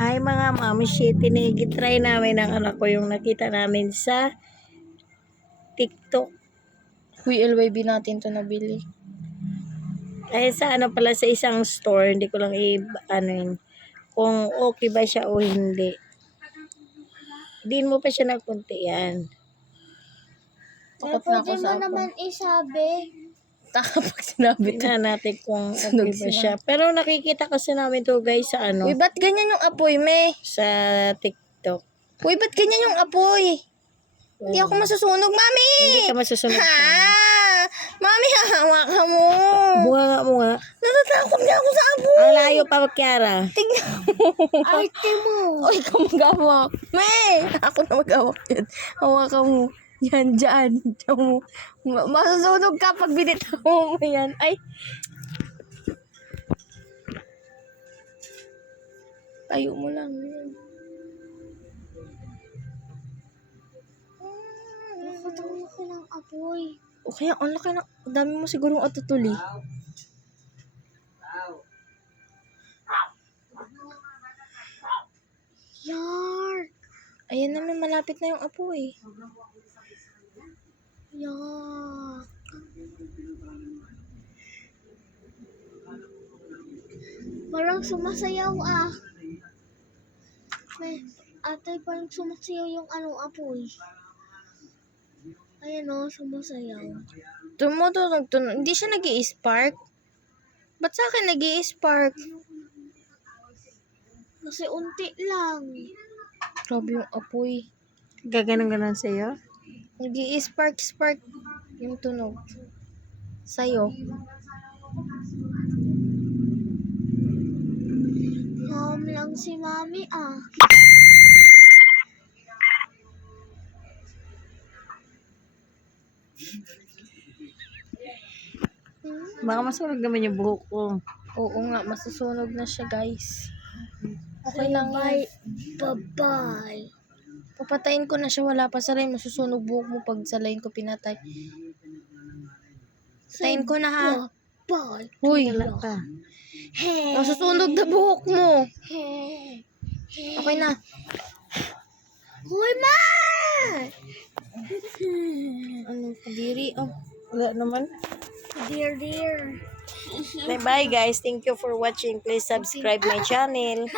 Ay mga mamishi, tinigitry namin ng anak ko yung nakita namin sa TikTok. Uy, LYB natin to nabili. Ay sa ano pala sa isang store, hindi ko lang kung okay ba siya o hindi. Din mo pa siya nagpunti yan. Takot na ako sa apo. Isabi. Kapag sinabi to. Tingnan natin kung Sunog okay ba sila. siya. Pero nakikita kasi namin to guys sa Uy, ba't ganyan yung apoy, me? sa TikTok. Uy, ba't ganyan yung apoy? Hindi ako masusunog, mami! Hindi ka masusunod Ha? pa. Mami, hahawakan mo! Bunga nga. Natatakot niya ako sa apoy! Ang layo pa Kiara. Tingnan mo! Arte mo. Uy, ikaw mag-awak. Me! Ako na mag-awak yan. Hawakan mo. Yan, dyan. Diyan mo. Masusunog ka pag binitaw mo yan. Ay! Tayo mo lang. Nakatawa ko ng apoy. O kaya, ang laki na. Ang dami mo sigurong atutuli. Yark. Ayan naman, malapit na yung apoy. Yark. Parang sumasayaw ah. Ate, parang sumasayaw yung apoy. Ayan o, sumasayaw. Tumutunog. Hindi siya nag-i-spark. Ba't sa akin nag-i-spark? Kasi unti lang. Grabe yung apoy. Gaganon-ganon sa'yo? Nag-i-spark yung tunog. Sa'yo. Calm lang si mami ah. Baka masunog naman yung buhok ko. Oo nga, masusunog na siya, guys. Okay lang yan. Bye-bye. Papatayin ko na siya, wala pa sa line. Masusunog buhok mo pag sa line ko pinatay. Patayin ko na ha. Bye. Uy, Wala pa. Hey. masusunog na buhok mo. Hey. Okay na. Hoy, ma! Ano, kadiri? Oh. Wala naman. Dear. Bye guys. Thank you for watching. Please subscribe my channel.